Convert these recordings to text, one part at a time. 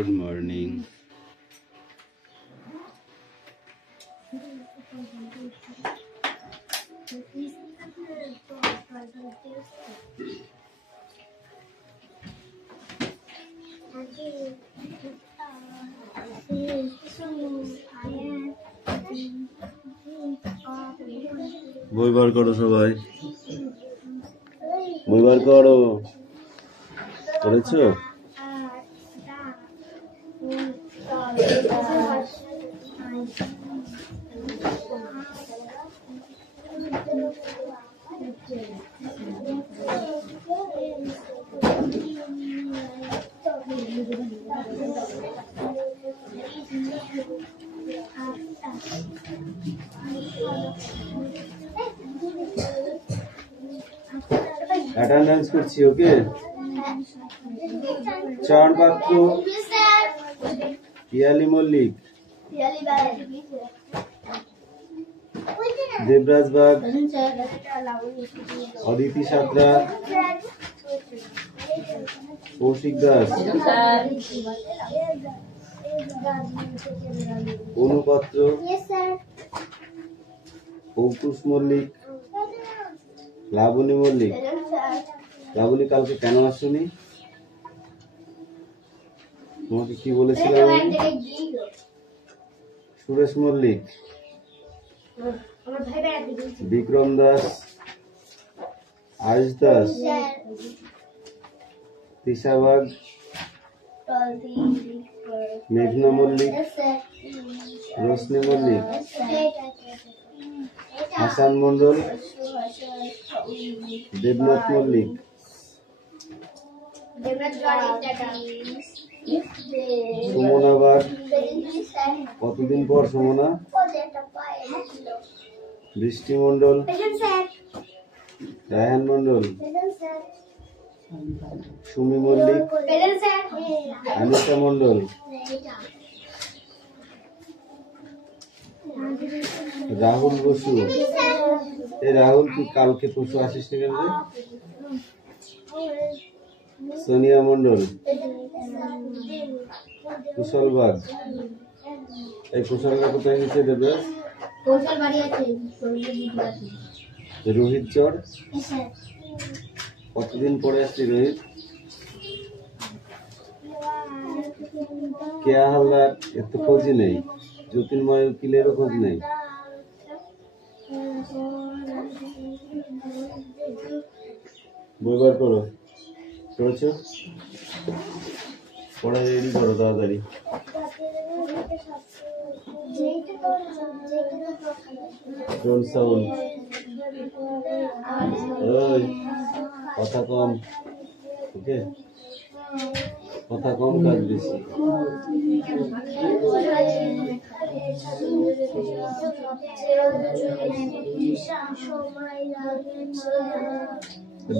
Good morning. বই বার করো সবাই, বই বার করো। করেছো? অ্যাটেন্ডেন্স করছি, ওকে? চয়ন পাত্র, পিয়ালি মল্লিক, দেবরাজ বাগ, অদিতি সাঁতরা, কৌশিক দাস, অনুপাত্র, অঙ্কুশ মল্লিক, লাবণী মল্লিক। লাবণী কালকে কেন আসুনি? তোমাকে কি বলেছিলাম? সুরেশ মল্লিক, বিক্রম দাস, আয়ুষ দাস, তৃষা বাগ, মেঘনা মল্লিক, রোশনি মল্লিক, হাসান মন্ডল, দেবনাথ মল্লিক, সুমনা বাগ। কতদিন পর সুমনা? বৃষ্টি মন্ডল, রায়হান মন্ডল, সুমি মল্লিক, আনিসা মন্ডল, রাহুল বসু। এই রাহুল, তুই কালকে পরশু আসিস না কেন? সোনিয়া মন্ডল, কুশল বাগ। এই কুশলটা কোথায় গেছে? দেবরাজ রোহিত চর। কতদিন পরে আসছি রোহিত? কেয়া হালদার, এত খোঁজই নেই। জ্যোতির্ময় উকিলেরও খোঁজ নেই। বই বার করো। করেছো? পড়া রেডি করো তাড়াতাড়ি। সাউন্ড, ওই কথা কম, ওকে? কথা কম, কাজ বেশি।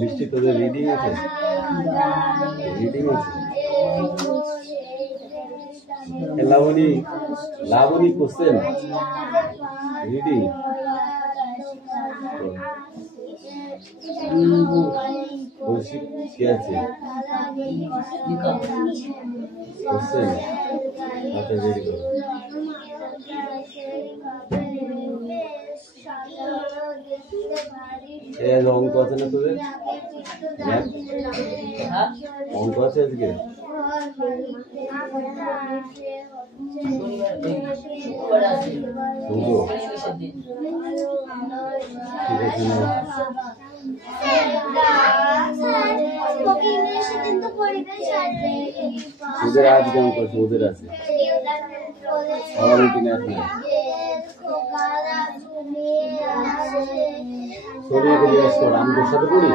বৃষ্টি তোদের রিডিং আছে? রিডিং আছে। Labani, Labani question reading. কৌশিক কে আছে? কোশ্চেন আচ্ছা রেডি করো। অঙ্ক আছে না তোদের? অঙ্ক আছে আজকে? ঠিক আছে না? ওদের আজকে অঙ্ক আছে, ওদের আছে। আমার কিনে আসলে সরিয়ে জিজ্ঞেস কর, আমি তোর সাথে পড়ি?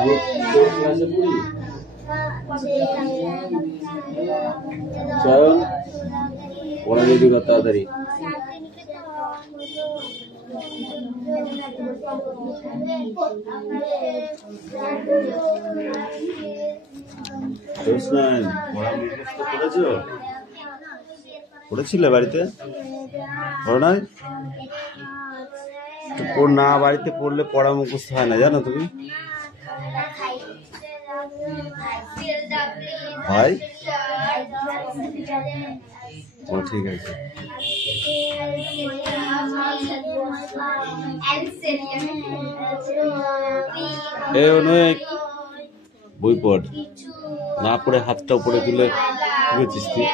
আমি তোর ক্লাসে পড়ি? চয়ন, পড়া রেডি কর তাড়াতাড়ি। পড়েছিলে বাড়িতে? পড়ো নাই? না, বাড়িতে পড়লে পড়া মুখস্থ হয় না, জানো তুমি? ভাই ও ঠিক আছে। অনেক বই পড়, না পড়ে হাতটা উপরে তুলে তুলেছিস তুই।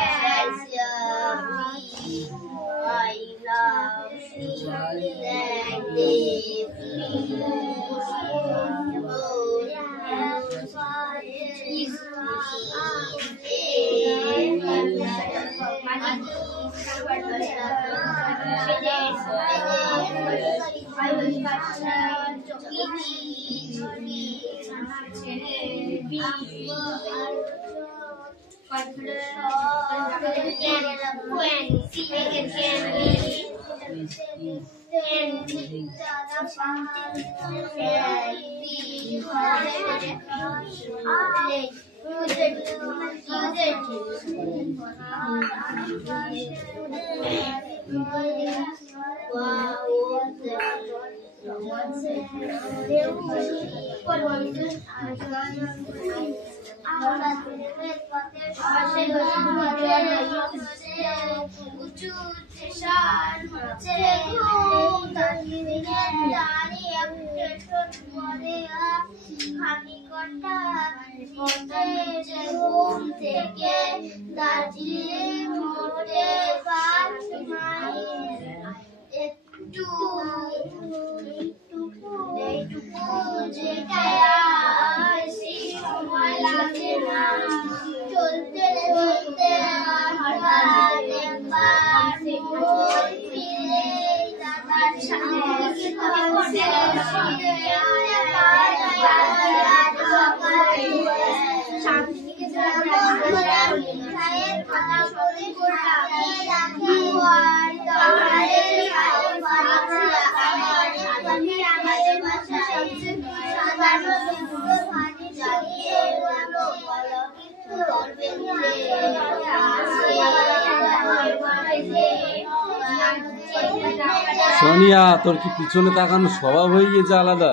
সোনিয়া, তোর কি পিছনে তাকানো স্বভাব হয়ে গেছে আলাদা?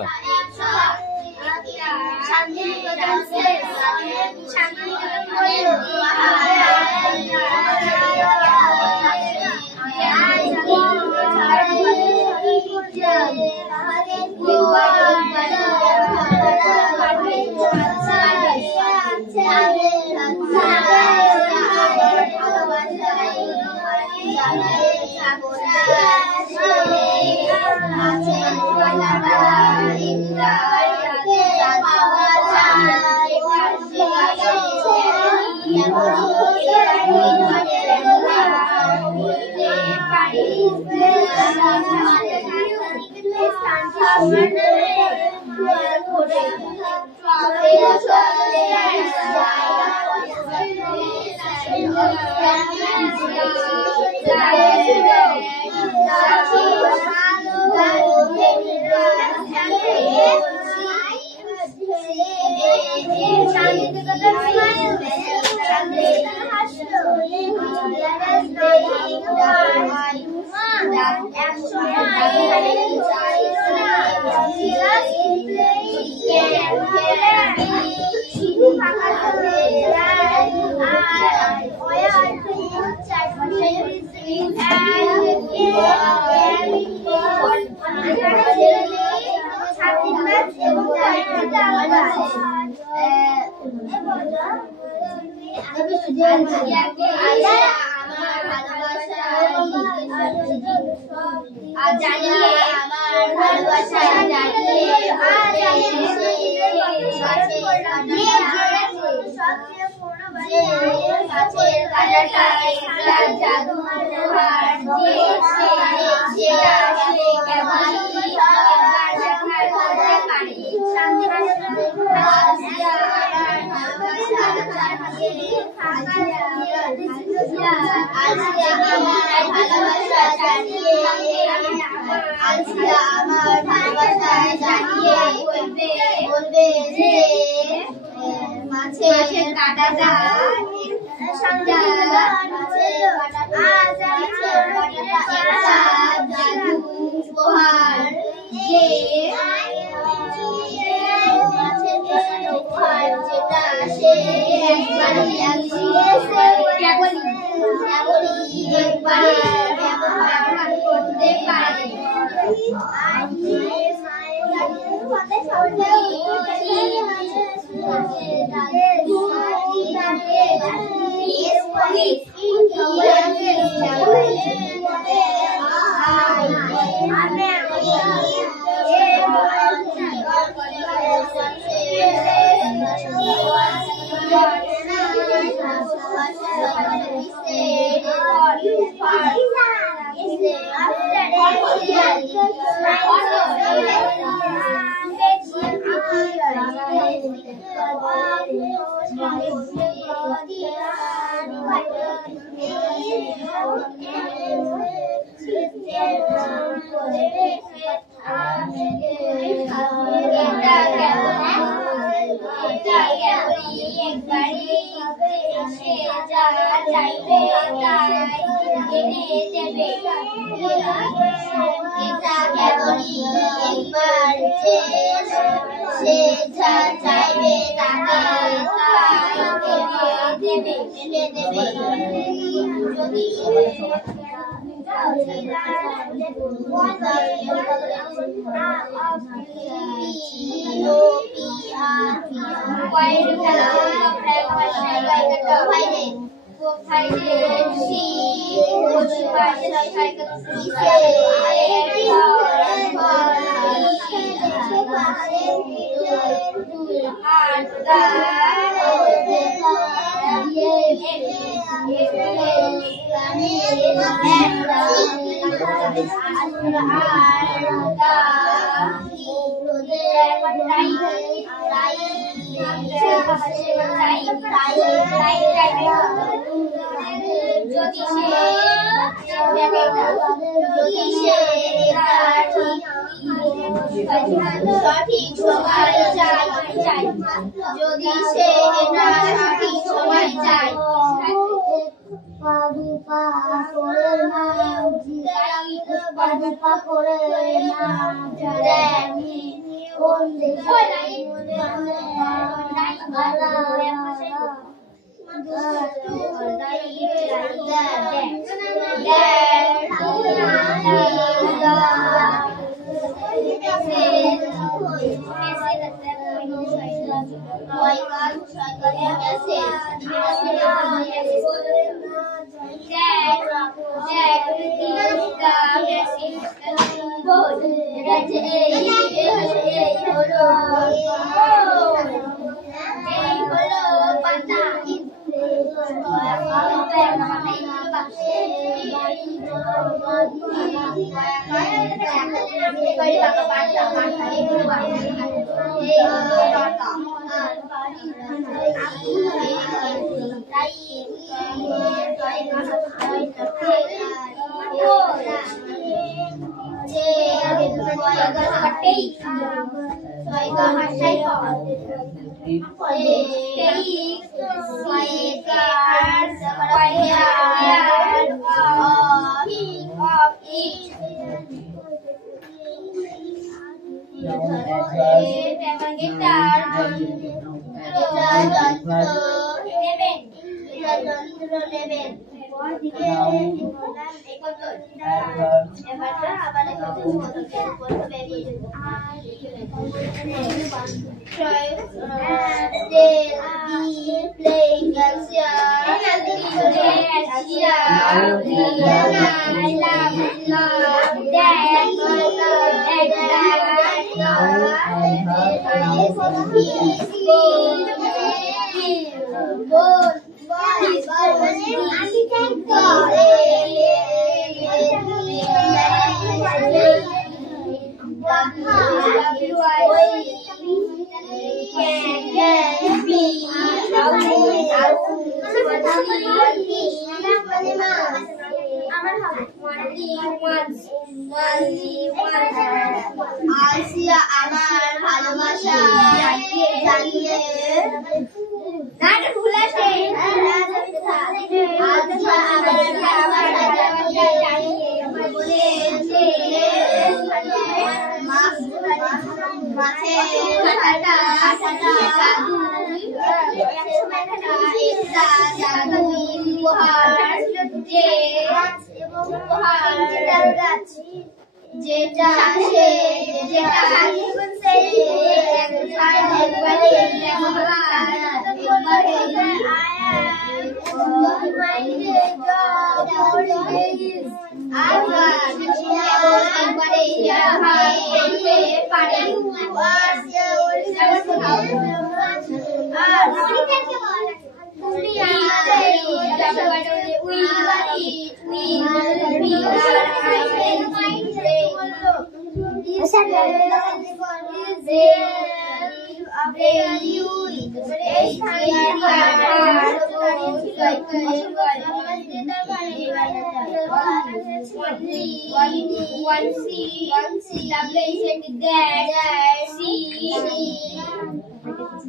যেটা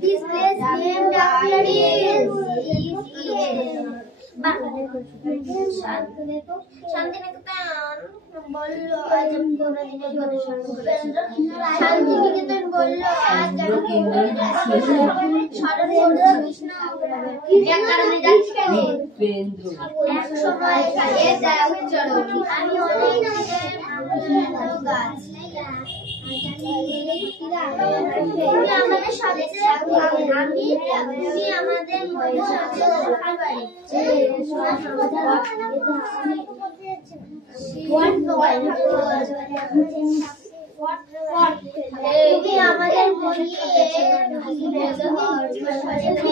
This place named after Santiniketan বলল আজ আমি কোনদিনের কথা স্মরণ করেছি। শান্তিনিকেতন বলল আজ আমি স্মরণ করছি। এক কারণে যাচ্ছি কেন? এক সময় কাজে যায় উচ্চরণ। আমি অনেক গাছ আমাদের সবচেয়ে আমি আমাদের মধ্যে তুমি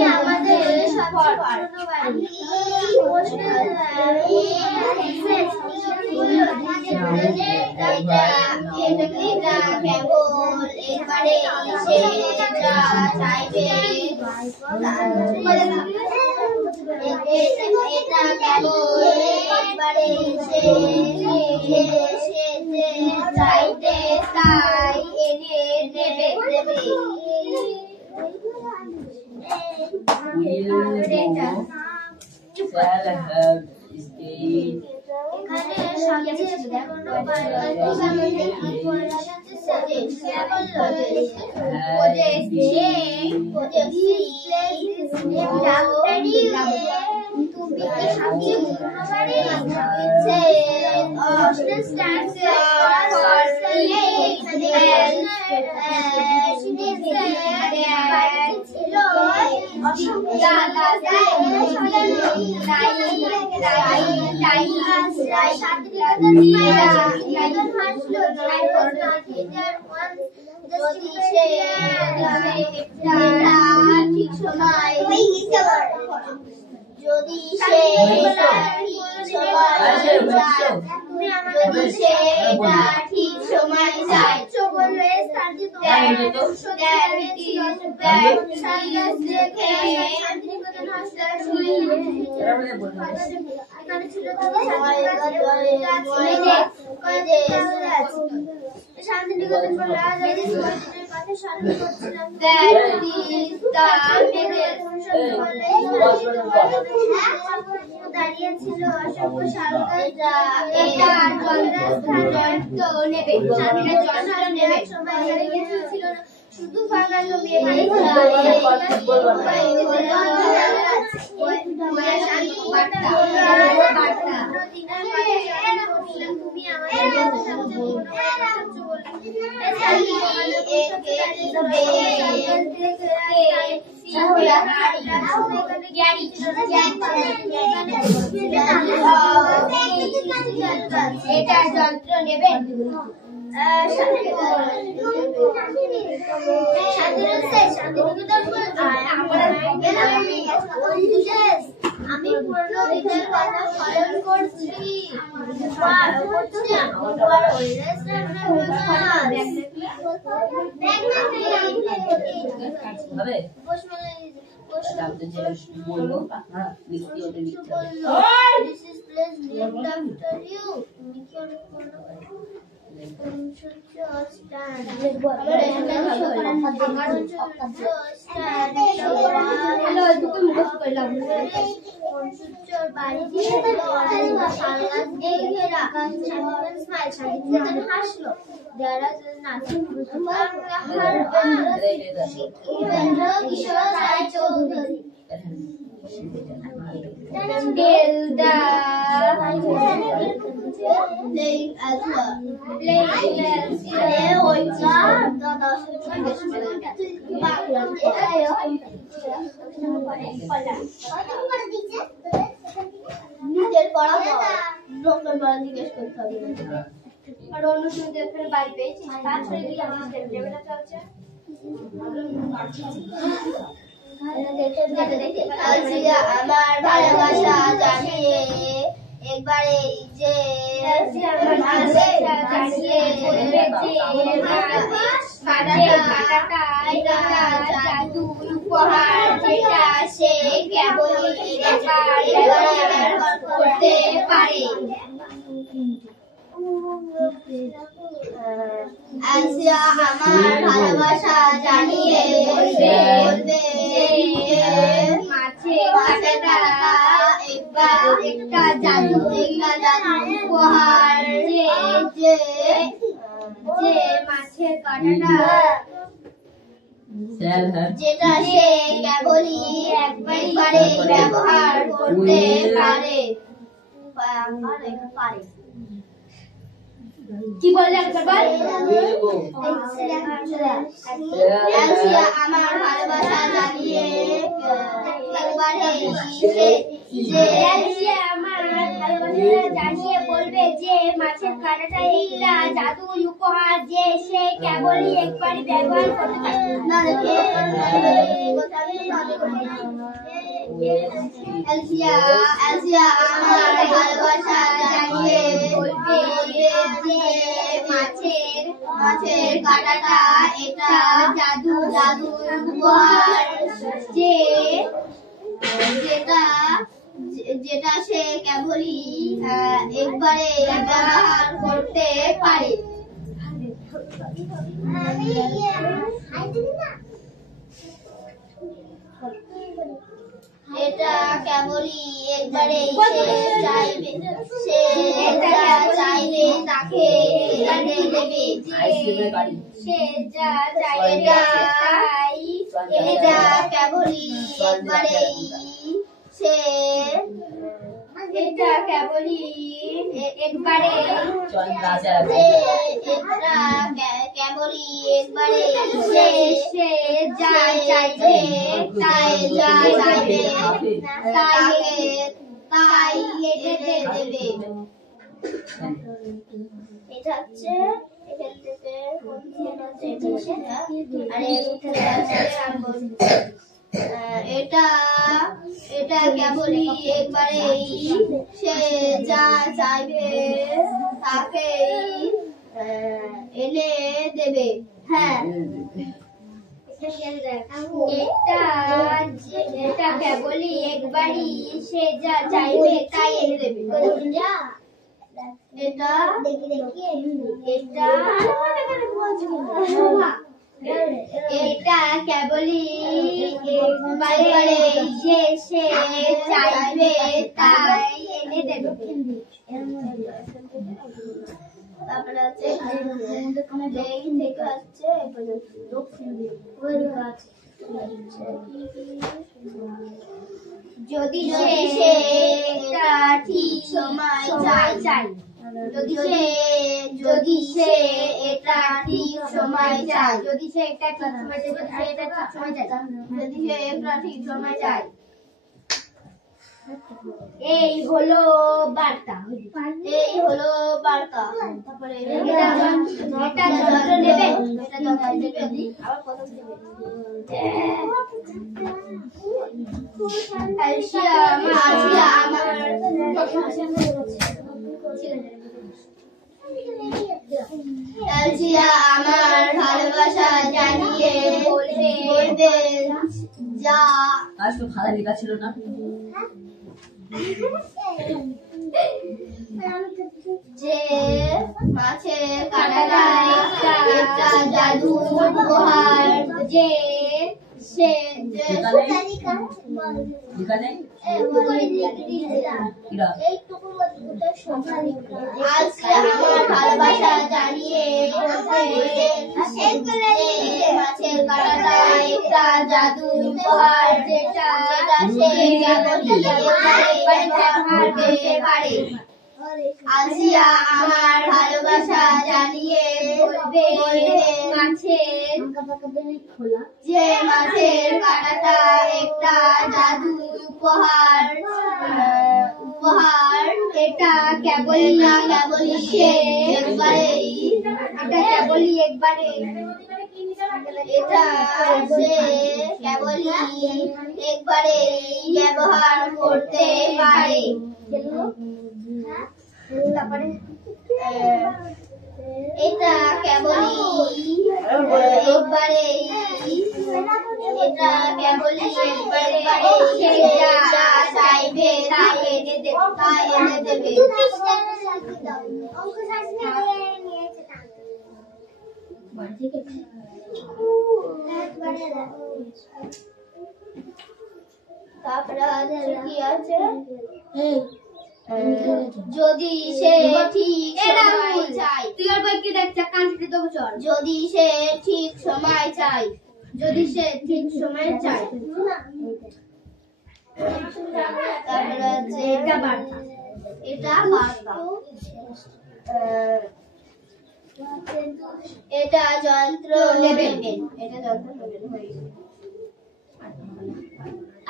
আমাদের দাঁড়িয়ে ছিল অসংখ্য শালগাছ শুধু ফাঁকা জমি তুমি এটা যন্ত্র নেবেন আমি পুরনো দিনের কথা স্মরণ করছি হাসলো যারা নাচেন Chowdhury playing Elsa. Playing Elsa. নিজের পড়া ডক্টর বলা জিজ্ঞেস করতে হবে আর অন্য শুনতে এখানে বাড়ি পেয়েছি কাজ করে দিলে আমার লেভেলটা চলছে আমার ভালোবাসা জানিয়ে একবারে যে জাদু উপহার যেটা সে কেবলই করতে পারে আসিয়া আমার ভালোবাসা জানিয়ে বলবে মাছে কাটাটা একটা জাদু উপহার যে মাছের কাটাটা যেটা সে কেবলই একবারে ব্যবহার করতে পারে কি বললে একবার আমার ভালোবাসা জানিয়ে একবারে জানিয়ে বলবে যে মাছের কাঁটাটা একটা জাদু উপহার যে সে কেবলই একবারই ব্যবহার করতে পারে আমার ভালোবাসা জানিয়ে বলবে যে মাছের কাঁটাটা এটা জাদু উপহার যেটা সে কেবলই একবারে ব্যবহার করতে পারে এটা কেবলই একবারে সে চাইবে তাকে এনে দেবে সে যা চাইবে তাই এটা কেবলই একবারেই সে এটা কেবলই একবারে কেবলই একবারে সে যা চাইবে তাই তাই এনে দেবে এটা হচ্ছে এখান থেকে এটা কেবলই একবারেই সে যা চাইবে তাকে এনে দেবে হ্যাঁ এটা কেবলই একবারই সে যা চাইবে তাই এনে দেবে এটা এটা কেবলই একবারে যে সে চাইবে তাই এনে দেবে তারপরে আছে যদি সে এটা ঠিক সময় চাই যদি সে এটা ঠিক সময় চায় যদি সে এটা ঠিক সময় চায় এই হলো বার্তা তারপরে এটা যন্ত্র নেবে আবার প্রথম থেকে আমার ভালোবাসা জানিয়ে বলবে যা আজকে খাতা লেখা ছিল না যে মাছের কাঁটাটা একটা জাদু উপহার যে সে আমার ভালোবাসা জানিয়ে মাছের কাঁটাটা একটা জাদু উপহার যেটা সে ব্যবহার করতে পারে আসিয়া আমার ভালোবাসা জানিয়ে বলবে মাছের যে মাছের কাঁটাটা একটা জাদু উপহার এটা কেবলই সে একবারেই এটা কেবলই একবারে এটা সে কেবলই একবারেই ব্যবহার করতে পারে। তারপরে এটা কেবলই একবারেই এটা কেবলই একবারেই যা চাইবে তাই এনে দেবে। তারপরে কি আছে, যদি সে ঠিক সময় চায়, তুই আর বই কি দেখছ কান্ট্রি দেবো চল, যদি সে ঠিক সময় চায়, যদি সে ঠিক সময় চায়। তারপরে আছে এটা বার্তা, এটা বার্তা, এটা যন্ত্র নেবেন, এটা যন্ত্র নেবেন হয়ে গেছে।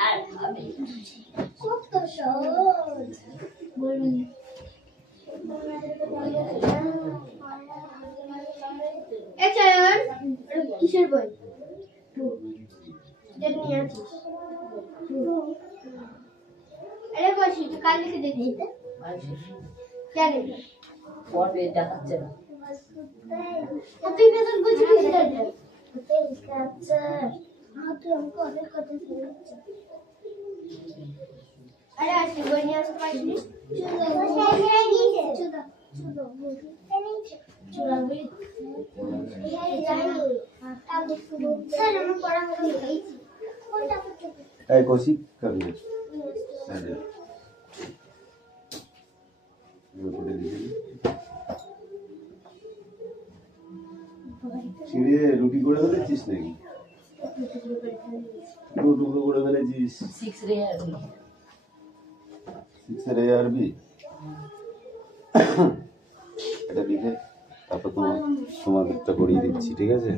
আর হবে কত সহজ বলুন। এছাড়া কিসের বই যেটা নিয়ে আছিস? আরে বলছি তুই কাল লিখে দিবি কেন পড়বে দেখাচ্ছে না। তুই বেতন বলছি কিসের আরে আসি বই নিয়ে আসতে পারিনি। कौशिक कर ले ছিঁড়ে রুটি করে ফেলেছিস নাকি? টুকরো করে ফেলেছিস? 6 রে আরবি 6 রে আরবি এটা লিখে তারপর তোমাদেরটা করিয়ে দিচ্ছি, ঠিক আছে?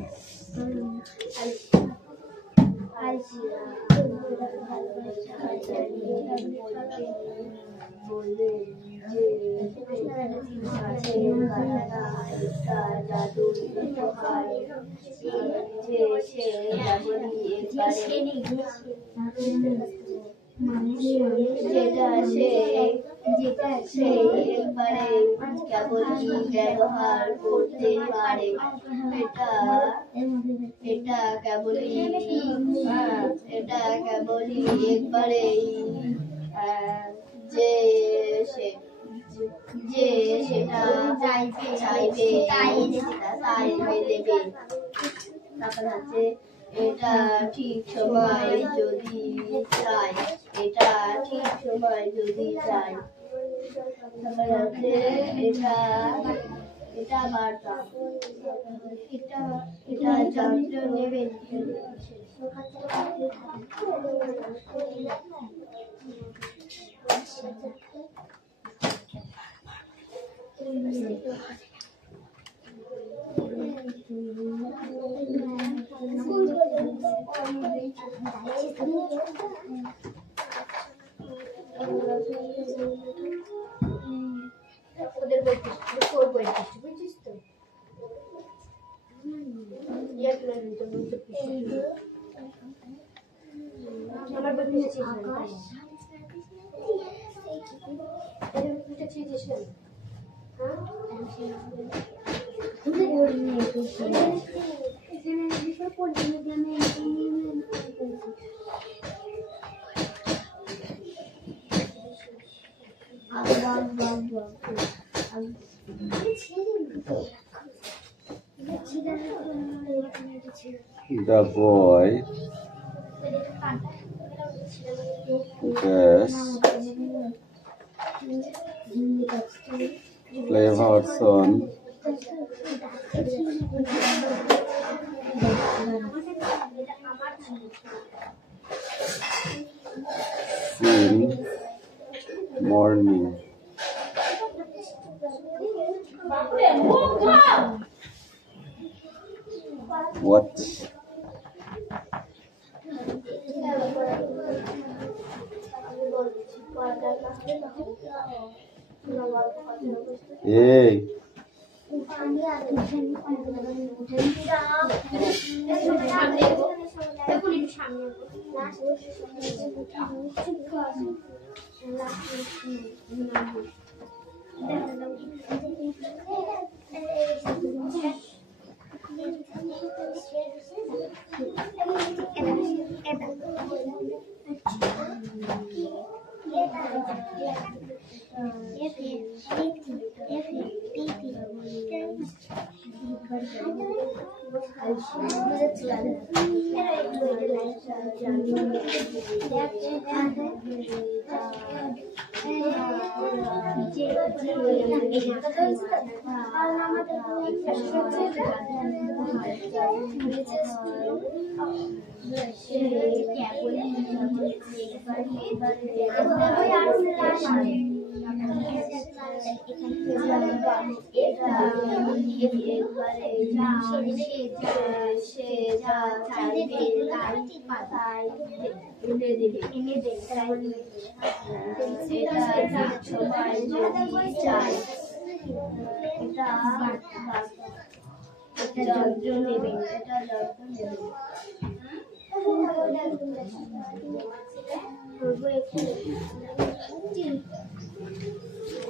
যেটা সে একবারে কেবলই ব্যবহার করতে পারে, এটা কেবলই একবারেই যে সেটা চাইবে তাই এনে দেবে। তারপর আছে এটা ঠিক সময় যদি চাই, এটা ঠিক সময় যদি চাই। তারপর আছে এটা বার্তা, এটা যন্ত্র নেবেন। ওদের বুঝছিস তো আমার বুঝছিস The boy just flavors on in morning What? Hey.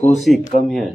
Kosi, come here.